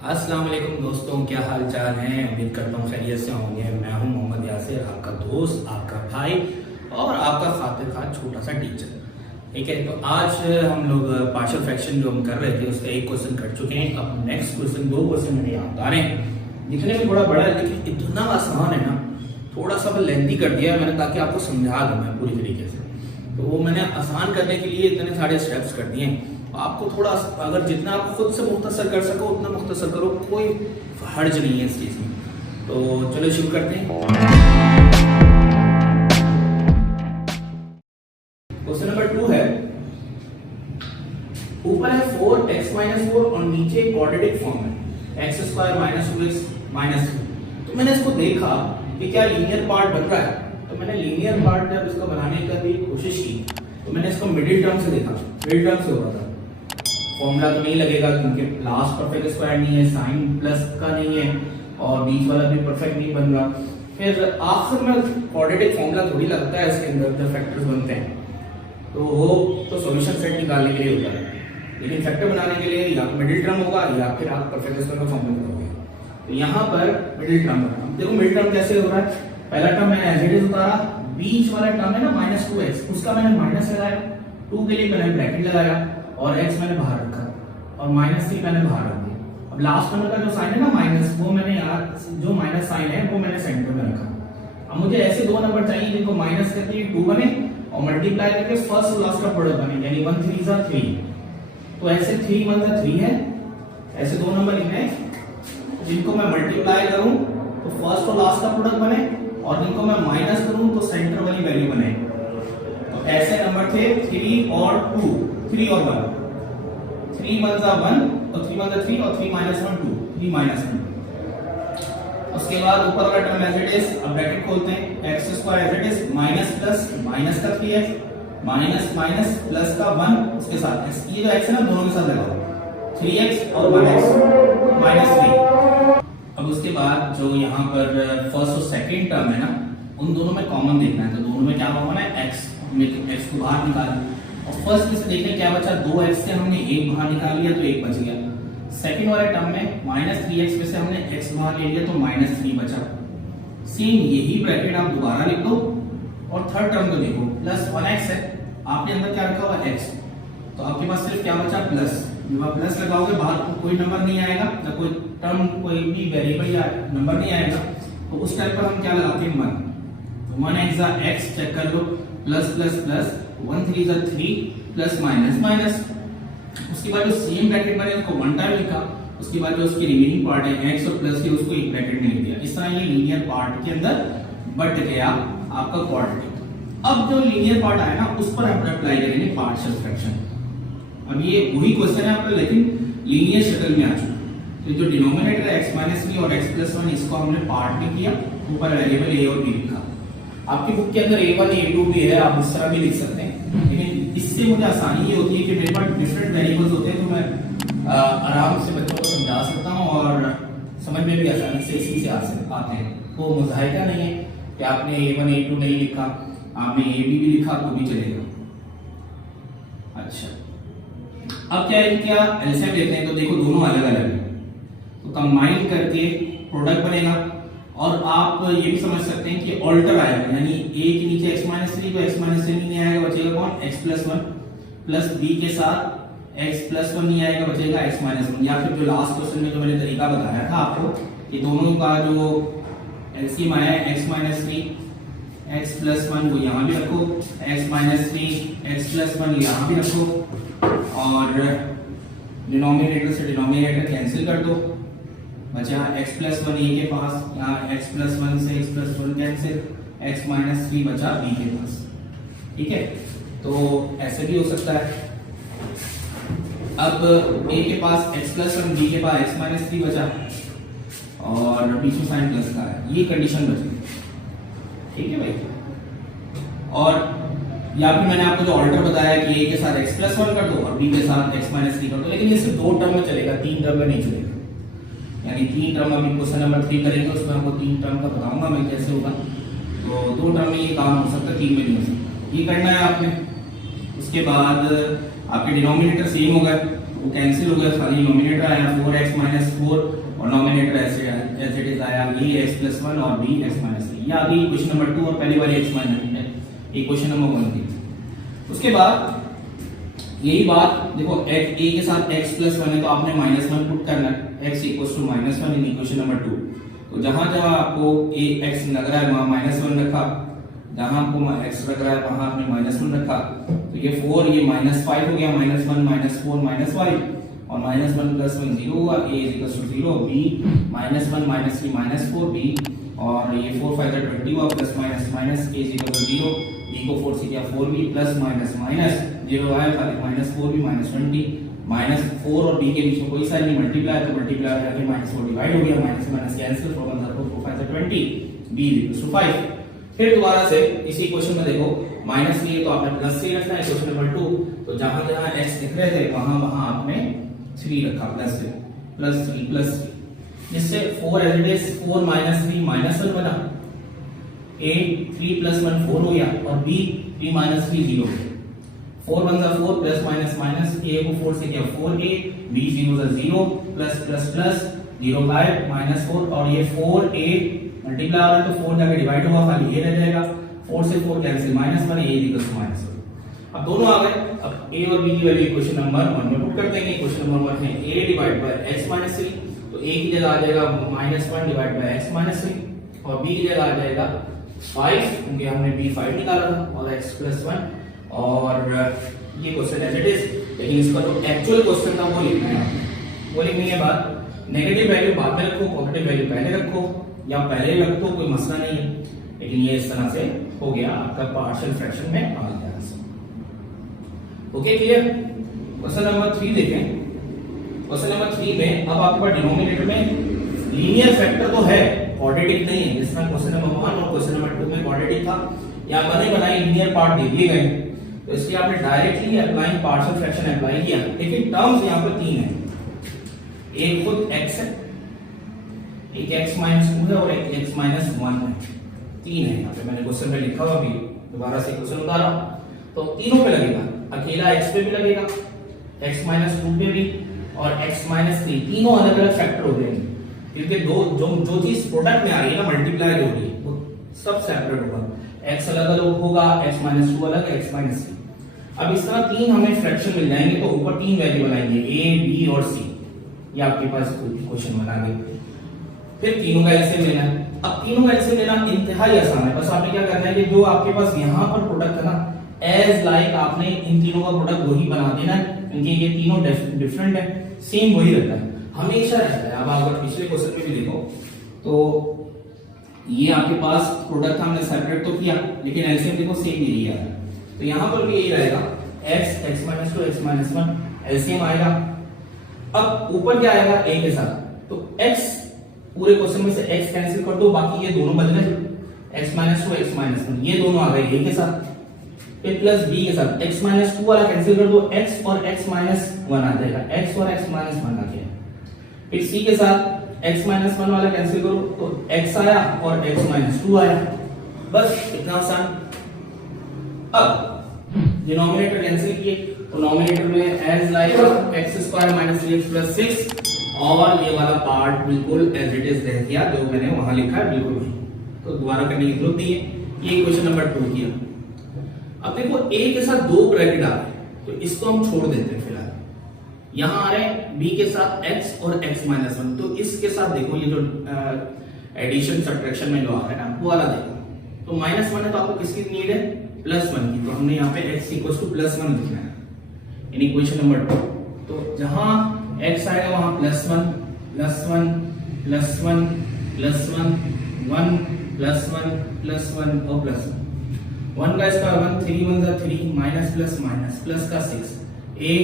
अस्सलाम वालेकुम दोस्तों, क्या हाल चाल हैं। उम्मीद करता हूँ खैरियत से होंगे। मैं हूँ मोहम्मद यासिर, आपका दोस्त, आपका भाई और आपका खातिर खान छोटा सा टीचर। ठीक है, तो आज हम लोग पार्शियल फ्रैक्शन जो हम कर रहे थे उसका एक क्वेश्चन कर चुके हैं। अब नेक्स्ट क्वेश्चन, दो क्वेश्चन मेरे याद आ रहे हैं। दिखने में थोड़ा बड़ा है लेकिन इतना आसान है ना, थोड़ा सा लेंथी कर दिया है मैंने ताकि आपको समझा दूँ मैं पूरी तरीके से। तो वो मैंने आसान करने के लिए इतने सारे स्टेप्स कर दिए हैं। आपको थोड़ा, अगर जितना आप खुद से मुख्तसर कर सको उतना मुख्तसर करो, कोई हर्ज नहीं है इस चीज में। तो चलो शुरू करते हैं। क्वेश्चन नंबर 2 है, ऊपर है 4x-4 और नीचे क्वाड्रेटिक फॉर्म है x² - 2x - 2। तो मैंने इसको देखा कि क्या लीनियर पार्ट बन रहा है। तो मैंने लीनियर पार्ट जब इसको बनाने का भी कोशिश की तो मैंने इसको मिडिल टर्म से देखा, मिडिल टर्म से हो रहा था। फॉर्मूला तो नहीं लगेगा क्योंकि लास्ट परफेक्ट स्क्वायर नहीं है, साइन प्लस का नहीं है और बीच वाला भी परफेक्ट नहीं बन रहा। फिर आखिर में क्वाड्रेटिक फॉर्मूला थोड़ी लगता है इसके अंदर जब फैक्टर्स बनते हैं, तो वो तो सॉल्यूशन सेट निकालने के लिए होता है, लेकिन फैक्टर बनाने के लिए या मिडिल टर्म होगा या फिर आप परफेक्ट स्क्वायर का फॉर्मूला करोगे। तो यहाँ पर मिडिल टर्म देखो, मिडिल टर्म कैसे हो रहा है। पहला टर्म मैंने एज इट इज उतारा, बीच वाला टर्म है ना -2x, उसका मैंने माइनस लगाया, 2 के लिए मैंने ब्रैकेट लगाया और x मैंने बाहर रखा और -3 मैंने बाहर रख दिया। अब लास्ट नंबर का जो साइन है ना माइनस, वो मैंने यहाँ जो माइनस साइन है वो मैंने सेंटर में रखा। अब मुझे ऐसे दो नंबर चाहिए जिनको माइनस करके 2 बने और मल्टीप्लाई करके फर्स्ट और लास्ट का प्रोडक्ट बने, यानी 1 3 सा 3। तो ऐसे 3 1 सा 3 है, ऐसे दो नंबर लिखने हैं जिनको मैं मल्टीप्लाई करूं तो फर्स्ट और लास्ट का प्रोडक्ट बने और जिनको मैं माइनस करूं तो सेंटर वाली वैल्यू बने। तो ऐसे नंबर थे 3 और 2, 3 और 1, 3 1 सा 1 और 3 1 सा 3 और 3 1 2, 3 1। उसके बाद ऊपर वाला टर्म एज इट इज, अब ब्रैकेट खोलते हैं, x² as it is minus plus minus का 3x माइनस माइनस प्लस का 1 उसके साथ x, ये जो x है ना दोनों के साथ लगाओ, 3x और 1x -3। अब उसके बाद जो यहाँ पर फर्स्ट और सेकंड टर्म है ना, उन दोनों में कॉमन देखना है। तो दोनों में क्या कॉमन है, x को बाहर निकाल और फर्स्ट में से देखने क्या बचा, 2x से हमने 1 बाहर निकाल लिया तो 1 बच गया। सेकंड वाले टर्म में -3x में से हमने x बाहर ले लिया तो -3 बचा। सेम यही ब्रैकेट आप दोबारा लिख दो और थर्ड टर्म को देखो, +1x है, आपके अंदर क्या रखा हुआ x, तो आपके पास सिर्फ क्या बचा प्लस। जब आप प्लस लगाओगे बाहर तो कोई नंबर नहीं आएगा, ना कोई टर्म कोई भी वेरिएबल या नंबर नहीं आएगा। तो उस टाइम पर हम क्या लगाते हैं 1, तो 1 x चेक कर लो, plus plus plus 1 3 3 plus minus minus. उसके बाद जो सेम ब्रैकेट बने उसको 1 टाइम लिखा, उसके बाद जो उसकी रिमेनिंग पार्ट है x और प्लस के उसको एक ब्रैकेट में लिख दिया। इस तरह ये लीनियर पार्ट के अंदर बट गया आपका क्वाड्रेटिक। अब जो लीनियर पार्ट आया ना उस पर हम अप्लाई करेंगे पार्शियल फ्रैक्शन। अब ये वही क्वेश्चन है आपका, लेकिन लीनियर शक्ल में आ चुका। तो जो डिनोमिनेटर है x-3 और x+1, इसको हमने पार्ट में किया, ऊपर वेरिएबल a और b लिखा। आपकी बुक के अंदर a1 a2 भी है, आप इस तरह भी लिख सकते हैं, लेकिन इससे मुझे आसानी ये होती है कि मेरे पास डिफरेंट वेरिएबल्स होते हैं तो मैं आराम से बच्चों को समझा सकता हूँ और समझ में भी आसानी से इसी से आते हैं। तो मुज़ाहिदा नहीं है कि आपने a1 a2 नहीं लिखा, आपने ab भी लिखा तो भी चलेगा। अच्छा, अब क्या एलसीएम लेते हैं, तो देखो दोनों अलग अलग है तो कंबाइन करके प्रोडक्ट बनेगा। और आप ये भी समझ सकते हैं कि ऑल्टर आएगा, यानी a के नीचे x-3 तो x-3 नहीं आएगा, बचेगा कौन, x+1 प्लस b के साथ x+1 नहीं आएगा, बचेगा x-1। या फिर जो लास्ट क्वेश्चन में जो मैंने तरीका बताया था आपको, ये दोनों का जो एलसीएम आया है x-3 x+1 वो यहाँ भी रखो, x-3 x+1 यहाँ भी रखो और डिनोमिनेटर से डिनोमिनेटर कैंसिल कर दो, बचा x+1 a के पास, यहाँ x+1 से x+1 कैंसिल, x-3 बचा b के पास। ठीक है, तो ऐसे भी हो सकता है। अब a के पास x+1, b के पास x-3 बचा और बीच में साइन प्लस का है, ये कंडीशन बची। ठीक है भाई, और या फिर मैंने आपको जो ऑल्टर बताया कि a के साथ x+1 कर दो और b के साथ x-3 कर दो, लेकिन ये सिर्फ 2 टर्म में चलेगा, 3 टर्म में नहीं चलेगा। यानी 3 टर्म अभी क्वेश्चन नंबर 3 करेंगे, उसमें आपको 3 टर्म का बताऊंगा मैं कैसे होगा। तो 2 टर्म में ये काम हो सकता है, 3 में नहीं हो सकता। ये करना है आपने। उसके बाद आपके डिनोमिनेटर सेम हो गए, वो कैंसिल हो गया, खाली नोमिनेटर आया 4x माइनस 4 और नोमिनेटर ऐसे एज इट इज आया ax प्लस 1 और bx माइनस 3। ये आ गई क्वेश्चन नंबर 2 और पहली वाली x माइनस 3 है, ये क्वेश्चन नंबर 1 थी। उसके बाद यही बात देखो a के साथ x प्लस 1 है तो आपने -1 पुट करना है, x equals to -1 in equation number 2। तो जहां जहां आपको x लग रहा है वहां -1 रखा, जहां आपको x लग रहा है वहां आपने -1 रखा। तो ये 4 ये -5 हो गया, -1 -4 -5 और -1 प्लस 1 0 हुआ, a equals to 0, b -1 -3 -4 b और ये 4 5 20 हुआ plus minus a equals to 0, b को 4 से किया 4b प्लस माइनस 0 आया खाली -4b -20 -4 और b के बीच में कोई साइन नहीं, मल्टीप्लाई तो मल्टीप्लाई करके -4 डिवाइड हो गया, minus minus cancel, 4 1 4 5 20 b equals to 5। फिर दोबारा से इसी क्वेश्चन में देखो माइनस लिए तो आपने प्लस 3 रखना है क्वेश्चन नंबर 2। तो जहां जहां x दिख रहे थे वहां आपने 3 रखा, प्लस 3 जिससे 4 एज इट इज 4 -3 -1 बना, a 3 + 1 4 हो गया और b 3 - 3 0 4 1 4 प्लस माइनस a को 4 से किया 4a b 0 0 plus plus plus 0 -4 और ये 4a मल्टीप्लाई हो रहा है तो 4 जाके डिवाइड होगा, खाली ये रह जाएगा, 4 से 4 कैंसिल -1 a इक्वल्स टू -1। अब दोनों आ गए, अब a और b की वैल्यू इक्वेशन नंबर 1 में पुट कर देंगे। इक्वेशन नंबर 1 है a डिवाइड बाय x - 3, तो a की जगह आ जाएगा -1 डिवाइड बाय x - 3 और b की जगह आ जाएगा 5 क्योंकि हमने b 5 निकाला था और x + 1 और ये क्वेश्चन एज इट इज, लेकिन इसका जो एक्चुअल क्वेश्चन था वो लिखना है। वो लिखने के बाद नेगेटिव वैल्यू बाद में रखो, पॉजिटिव वैल्यू पहले रखो या पहले ही रख दो, कोई मसला नहीं है, लेकिन ये इस तरह से हो गया आपका पार्शियल फ्रैक्शन में आ गया। Okay clear. क्वेश्चन नंबर 3 देखें। क्वेश्चन नंबर 3 में अब आपके पास डिनोमिनेटर में लीनियर फैक्टर तो है, क्वाड्रेटिक नहीं है, जिस तरह क्वेश्चन नंबर 1 और क्वेश्चन नंबर 2 में क्वाड्रेटिक था। यहां बने बनाए लीनियर पार्ट दे दिए गए, तो इसलिए आपने directly applying partial fraction apply किया, लेकिन टर्म्स यहां पर 3 है, एक खुद x है, एक x - 2 है और एक x - 1 है, 3 है यहां पे, मैंने क्वेश्चन में लिखा हुआ भी, दोबारा से क्वेश्चन उतारा तो तीनों पे लगेगा, अकेला x पे भी लगेगा, x - 2 पे भी और x - 3, तीनों अलग अलग फैक्टर हो जाएंगे, क्योंकि जो चीज प्रोडक्ट में आ रही है ना मल्टीप्लाई हो रही है वो सब सेपरेट होगा, x अलग अलग होगा, x - 2 अलग, x - 3। अब इस तरह 3 हमें फ्रैक्शन मिल जाएंगे तो ऊपर 3 वैल्यू बनाएंगे a b और c, ये आपके पास क्वेश्चन बना देंगे। फिर तीनों का एलसीएम लेना है। अब तीनों का एलसीएम लेना इंतहाई आसान है, बस आपने क्या करना है कि जो आपके पास यहाँ पर प्रोडक्ट है ना, एज लाइक आपने इन तीनों का प्रोडक्ट वही बना देना है, क्योंकि ये तीनों डिफरेंट है, सेम वही रहता है, हमेशा रहता है। अब अगर पिछले क्वेश्चन में भी देखो तो ये आपके पास प्रोडक्ट हमने सेपरेट तो किया, लेकिन एलसीएम देखो सेम यही है, तो यहाँ पर भी यही रहेगा, x x - 2 x - 1 एलसीएम आएगा। अब ऊपर क्या आएगा a के साथ, तो x पूरे क्वेश्चन में से x कैंसिल कर दो, बाकी ये दोनों बच गए, x - 2 x - 1 ये दोनों आ गए a के साथ, फिर प्लस b के साथ x - 2 वाला कैंसिल कर दो, x और x - 1 आ जाएगा, x और x - 1 आ गया। फिर c के साथ x - 1 वाला कैंसिल करो तो x आया और x - 2 आया, बस इतना आसान। अब डिनोमिनेटर कैंसिल किए तो नोमिनेटर में एज लाइक x² - 3x + 6 और ये वाला पार्ट बिल्कुल एज इट इज रह गया, जो मैंने वहां लिखा है बिल्कुल वही, तो दोबारा करने की जरूरत नहीं है। ये क्वेश्चन नंबर 2 किया। अब देखो a के साथ 2 ब्रैकेट आ रहे हैं, तो इसको हम छोड़ देते हैं फिलहाल, यहां आ रहे हैं b के साथ x और x - 1, तो इसके साथ देखो ये जो एडिशन सब्ट्रैक्शन में जो आ रहा है ना वो वाला देखो, तो -1 है तो आपको किसकी नीड है, +1 की, तो हमने यहाँ पे x = +1 लिखना है इन इक्वेशन नंबर 2। तो जहां x आएगा वहां +1 +1 +1 +1 1 +1 +1 और +1, 1 का square 1, 3 1 = 3, minus plus minus plus का 6, a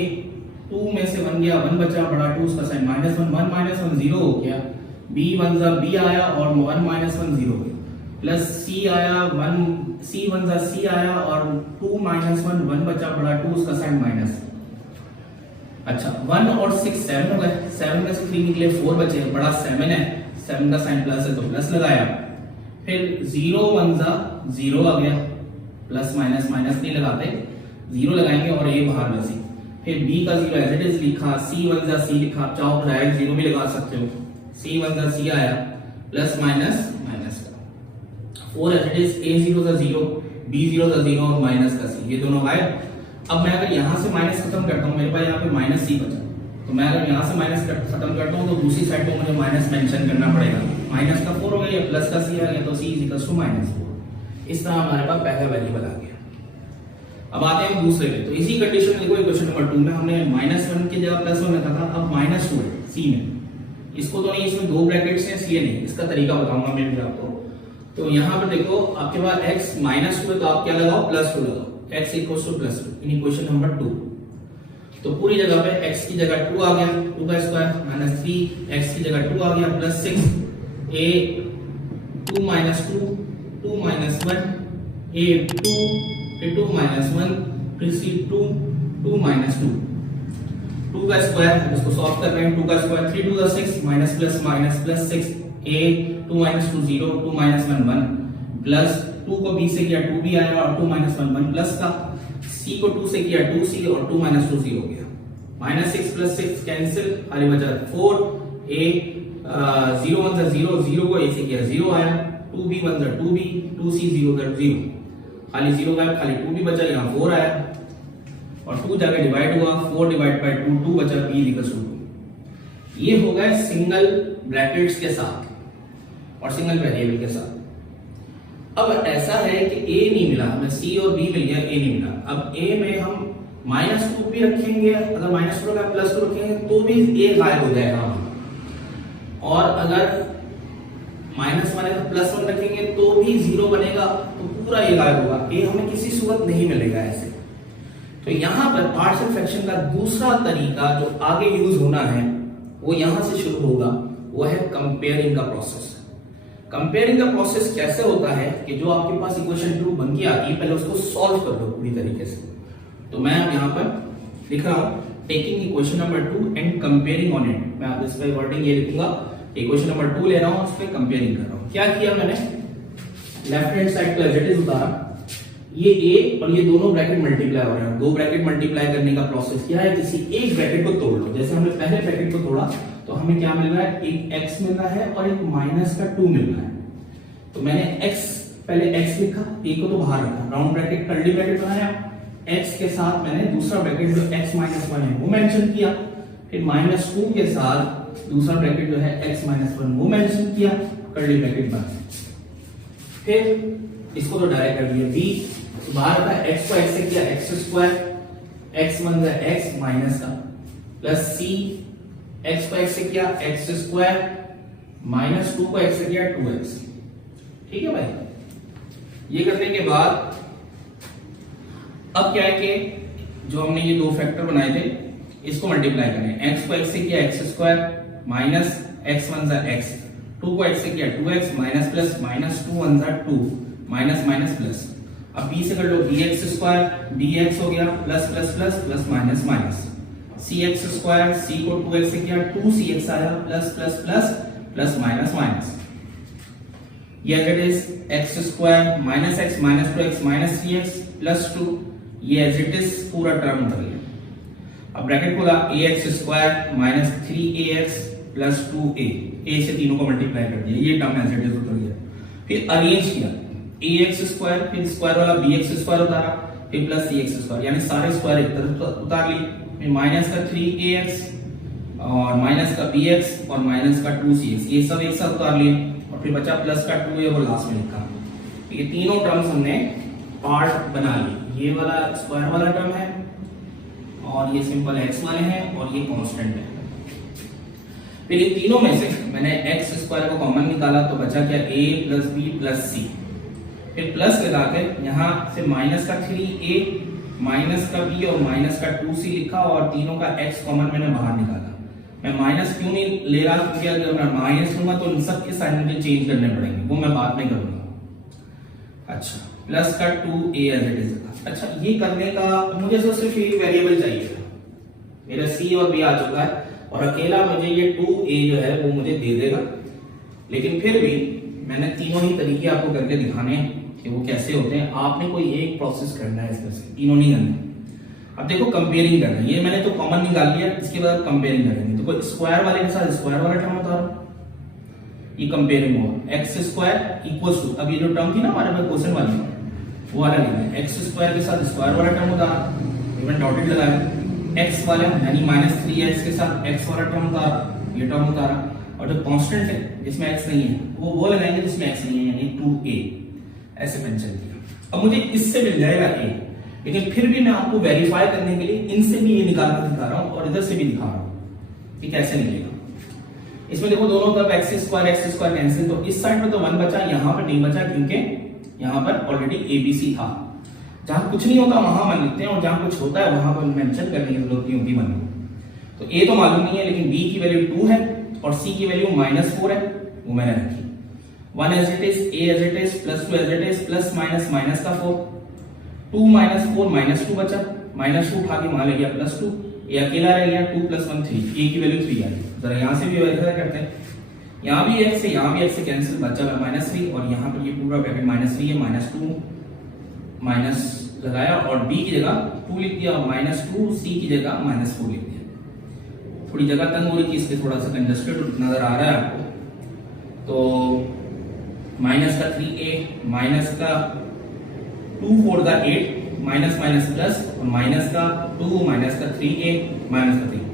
2 में से 1 गया, 1 बचा, बड़ा 2 उसका साइन -1, 1 - 1 0 हो गया, b 1 = b आया और 1 - 1 0 गया, प्लस c आया, 1 c 1 = c आया और 2 - 1 1 बचा, बड़ा 2 उसका साइन माइनस। अच्छा 1 और 6 7 हो गए, 7 में से 3 निकले 4 बचे, बड़ा 7 है, 7 का साइन प्लस है तो प्लस लगाया, फिर 0 1 = 0 आ गया, प्लस माइनस माइनस नहीं लगाते, 0 लगाएंगे और ये बाहर बची, फिर b का 0 एज इट इज लिखा, c वन जा c लिखा, आप चाहो तो डायरेक्ट 0 भी लगा सकते हो, c वन जा c आया प्लस माइनस माइनस का 4 एज इट इज, a 0 जा 0, b 0 जा 0 और माइनस का c, ये दोनों गायब। अब मैं अगर यहां से माइनस खत्म करता हूं, मेरे पास यहाँ पे माइनस c बचा, तो मैं अगर यहां से माइनस खत्म करता हूं तो दूसरी साइड पे मुझे माइनस मेंशन करना पड़ेगा। माइनस का 4 हो गया, या प्लस का c आ गया, तो c इक्वल्स टू -4। इस तरह हमारे पास पहला वेरिएबल आ गया। अब आते हैं दूसरे पे, तो इसी कंडीशन में देखो क्वेश्चन नंबर 2 में हमने -1 की जगह +1 रखा था, अब -2 है c में। इसको तो नहीं, इसमें दो ब्रैकेट्स हैं इसलिए नहीं, इसका तरीका बताऊंगा मैं भी आपको। तो यहाँ पर देखो आपके पास x -2 है, तो आप क्या लगाओ, +2 लगाओ, x equals to +2 in equation number 2। तो पूरी जगह पे x की जगह 2 आ गया, 2 का स्क्वायर -3, x की जगह 2 आ गया +6, a 2 -2 2 -1 a 2 फिर 2 -1 फिर c 2 2 -2 2 का स्क्वायर, इसको सॉल्व कर रहे हैं, 2 का square 3 2 6 minus plus minus plus 6 a 2 -2 0 2 -1 1 plus 2 को b से किया 2b आया और 2 -1 1 प्लस का c को 2 से किया 2c और 2 -2 0 हो गया, -6 प्लस 6 कैंसिल, खाली बचा 4 a 0 1 जा 0 0 को a से किया 0 आया, 2b 1 जा 2b 2c 0 जा 0, खाली 0 का खाली 2 भी बचा, यहाँ 4 आया और 2 जाके डिवाइड हुआ, 4 डिवाइड बाय 2 2 बचा, b इक्वल्स टू 2। ये हो गया सिंगल ब्रैकेट्स के साथ और सिंगल वेरिएबल के साथ। अब ऐसा है कि a नहीं मिला हमें, c और b मिल गया, a नहीं मिला। अब a में हम -2 भी रखेंगे, अगर -2 का +2 रखेंगे तो भी a गायब हो जाएगा, और अगर -1 का +1 रखेंगे तो भी 0 बनेगा, तो पूरा ये गायब होगा, a हमें किसी सूरत नहीं मिलेगा ऐसे। तो यहाँ पर पार्शियल फ्रैक्शन का दूसरा तरीका जो आगे यूज होना है वो यहां से शुरू होगा, वो है कंपेयरिंग का प्रोसेस। कंपेयरिंग का प्रोसेस कैसे होता है कि जो आपके पास इक्वेशन 2 बन के आती है, पहले उसको सॉल्व कर दो पूरी तरीके से। तो मैं अब यहाँ पर लिख रहा हूं taking equation number 2 and comparing on it. मैं आप इस पे वर्डिंग ये लिखूंगा, इक्वेशन नंबर 2 ले रहा हूं, उस पे कंपेयरिंग कर रहा हूं। क्या किया मैंने, लेफ्ट हैंड साइड पे एज इट इज उतारा, ये a और ये दोनों ब्रैकेट मल्टीप्लाई हो रहे हैं, दो ब्रैकेट मल्टीप्लाई करने का प्रोसेस क्या है, किसी एक ब्रैकेट को तोड़ लो। जैसे हमने पहले ब्रैकेट को तोड़ा तो हमें क्या मिल रहा है, एक x मिल रहा है और एक -2 मिल रहा है। तो मैंने x पहले x लिखा, a को तो बाहर रखा, राउंड ब्रैकेट कर्ली ब्रैकेट बनाया, x के साथ मैंने दूसरा ब्रैकेट जो x -1 है वो मेंशन किया, फिर -2 के साथ दूसरा ब्रैकेट जो है x -1 वो मेंशन किया, कर्ली ब्रैकेट बंद। फिर इसको तो डायरेक्ट कर दिया, b बाहर का x को x से किया x², x 1 जा x माइनस का, प्लस c x को x से किया x² -2 को x से किया 2x। ठीक है भाई, ये करने के बाद अब क्या है कि जो हमने ये दो फैक्टर बनाए थे इसको मल्टीप्लाई करें, x को x से किया x² माइनस x1 जा x, 2 को x से किया 2x माइनस प्लस -2 1 जा 2 माइनस माइनस प्लस। अब b से कर लो bx² dx हो गया plus plus plus plus minus minus, cx², c को 2x से किया 2cx आया plus plus plus plus minus minus, ये as it is x² minus x minus 2x minus 3x plus 2, ये एज इट इज पूरा term उतर गया। अब ब्रैकेट खोला, ax² minus 3ax plus 2a, a से तीनों को मल्टीप्लाई कर दिया, ये टर्म एज इट इज उतर गया। फिर अरेंज किया, ax², फिर स्क्वायर वाला bx² उतारा, फिर प्लस cx², यानी सारे स्क्वायर एक तरफ उतार लिए, फिर माइनस का 3ax और माइनस का bx और माइनस का 2cx, ये सब एक साथ उतार लिए, और फिर बचा प्लस का 2a वो लास्ट में लिखा। ये तीनों टर्म्स हमने पार्ट बना लिए, ये वाला स्क्वायर वाला टर्म है और ये सिंपल x वाले हैं और ये कांस्टेंट है। फिर इन तीनों में से मैंने x² को कॉमन निकाला तो बचा क्या, a plus b plus c, फिर प्लस लगा के यहाँ से माइनस का 3a माइनस का b और माइनस का 2c लिखा, और तीनों का x कॉमन मैंने बाहर निकाला। मैं माइनस क्यों नहीं ले रहा, क्योंकि अगर मैं माइनस लूंगा तो इन सब के साइन मुझे चेंज करने पड़ेंगे, वो मैं बाद में करूंगा। अच्छा, प्लस का 2a एज इट इज। अच्छा, ये करने का मुझे तो सिर्फ ये वेरिएबल चाहिए था, मेरा c और b आ चुका है और अकेला मुझे ये 2a जो है वो मुझे दे देगा। लेकिन फिर भी मैंने तीनों ही तरीके आपको करके दिखाने हैं कि वो कैसे होते हैं। आपने कोई एक प्रोसेस करना है इसमें से, तीनों नहीं करने। अब देखो कंपेयरिंग करना है, ये मैंने तो कॉमन निकाल लिया, इसके बाद कंपेयरिंग करेंगे। तो स्क्वायर वाले के साथ स्क्वायर वाला टर्म उतारो, ये कंपेयरिंग होगा एक्स स्क्वायर इक्वल्स टू, अब ये जो टर्म थी ना हमारे पास क्वेश्चन वाली वो वाला लेना है, एक्स स्क्वायर के साथ स्क्वायर वाला टर्म उतारा, मैंने डॉटेड लगाया, एक्स वाला यानी -3x के साथ एक्स वाला टर्म उतारा, ये टर्म उतारा, और जो कांस्टेंट है जिसमें एक्स नहीं है वो लगाएंगे जिसमें एक्स नहीं है, यानी 2a, ऐसे मेंशन किया। अब मुझे इससे मिल जाएगा a, लेकिन फिर भी मैं आपको वेरीफाई करने के लिए इनसे भी ये निकालना दिखा रहा हूं और इधर से भी दिखा रहा हूं कि कैसे निकलेगा। इसमें देखो दोनों तरफ एक्स स्क्वायर कैंसिल, तो इस साइड में तो 1 बचा, यहां पर नहीं बचा क्योंकि यहां पर ऑलरेडी ABC था। जहां कुछ नहीं होता वहां 1 लिखते हैं और जहां कुछ होता है वहां पर मेंशन करने की जरूरत नहीं होती 1। तो A तो मालूम नहीं है, लेकिन B की वैल्यू 2 है और C की वैल्यू -4 है, वो मैंने रखी। 1 as it is, A as it is, +2 as it is, plus minus का 4, 2 -4 -2 बचा, -2 उठा के वहां ले गया +2, ये अकेला रह गया, 2 + 1 3, A की वैल्यू 3 आ गई। जरा यहां से भी वेरीफाई करते हैं, यहां भी x से यहां भी x से कैंसिल, बचा -3 और यहां पर ये पूरा ब्रैकेट -3 है, -2 माइनस लगाया और b की जगह 2 लिख दिया और -2, c की जगह -4 लिख दिया। थोड़ी जगह तंग हो रही थी इसलिए थोड़ा सा कंजस्टेड नजर आ रहा है आपको। तो माइनस का 3a, माइनस का 2 4 का 8, माइनस माइनस प्लस, और माइनस का 2 माइनस का 3a माइनस का 3,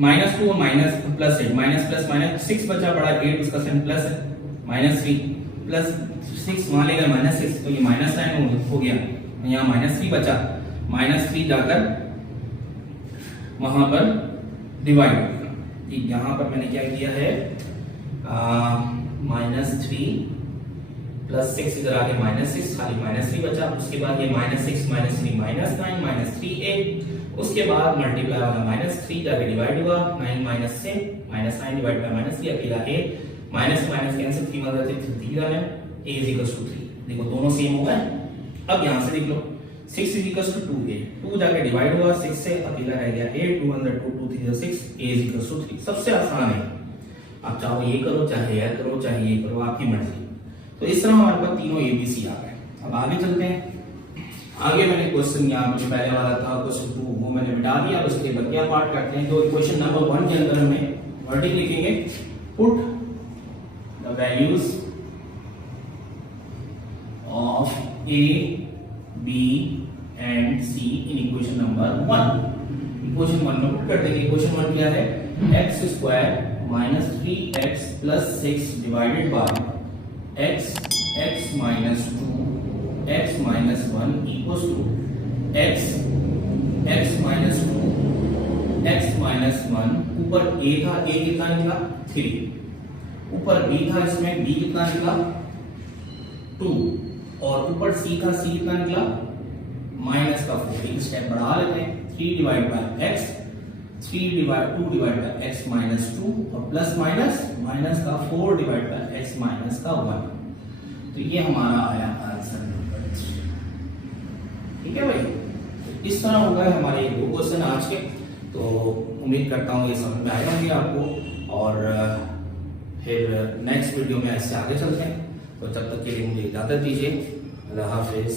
-2 और minus plus 8, minus plus minus 6 बचा, बड़ा 8 उसका साइन प्लस है, -3 प्लस 6 वहां ले गए -6, तो ये माइनस साइन हो गया, यहाँ -3 बचा, -3 जाकर वहां पर डिवाइड हो गया। ठीक, यहाँ पर मैंने क्या किया है, -3 प्लस 6 इधर आगे -6, खाली -3 बचा, उसके बाद ये -6 -3 -9 -3a, उसके बाद मल्टीप्लाई वाला -3 जाके डिवाइड हुआ, 9 माइनस से -9 डिवाइड बाय -3, अकेला a, माइनस माइनस कैंसिल, 3 मदद से 3 जाने, a = 3। देखो दोनों सेम हो गए। अब यहां से देख लो 6 = 2a, 2 जाके डिवाइड हुआ 6 से, अकेला रह गया a, 2 × 2 2 3 6, a = 3। सबसे आसान है, आप चाहो ये करो, चाहे यह करो, चाहे ये करो, आपकी मर्जी। तो इस तरह हमारे पास तीनों ABC आ गए। अब आगे चलते हैं। आगे मैंने क्वेश्चन यहाँ पे पहले वाला था क्वेश्चन 2, वो मैंने मिटा दिया, उसके बकिया पार्ट करते हैं। तो इक्वेशन नंबर 1 के अंदर हमें वर्डिंग लिखेंगे, put the values of A, B and C in equation number 1। Equation 1 में पुट कर देंगे। इक्वेशन 1 क्या है, x² - 3x + 6 divided by x - 2 x - 1 equals to x - 2 x - 1। ऊपर a था, a कितना निकला 3, ऊपर b था, इसमें b कितना निकला 2, और ऊपर c था, c कितना निकला -4। एक स्टेप बढ़ा लेते हैं, 3 divide by x, 2 divide by x - 2 और प्लस माइनस का 4 डिवाइड बाय x - 1। तो ये हमारा आया आंसर नंबर 3। ठीक है भाई, तो इस तरह हो गए हमारे 2 क्वेश्चन आज के। तो उम्मीद करता हूँ ये समझ में आएगा होंगे आपको, और फिर नेक्स्ट वीडियो में इससे आगे चलते हैं। तो जब तक के लिए मुझे इजाजत दीजिए, अल्लाह हाफिज।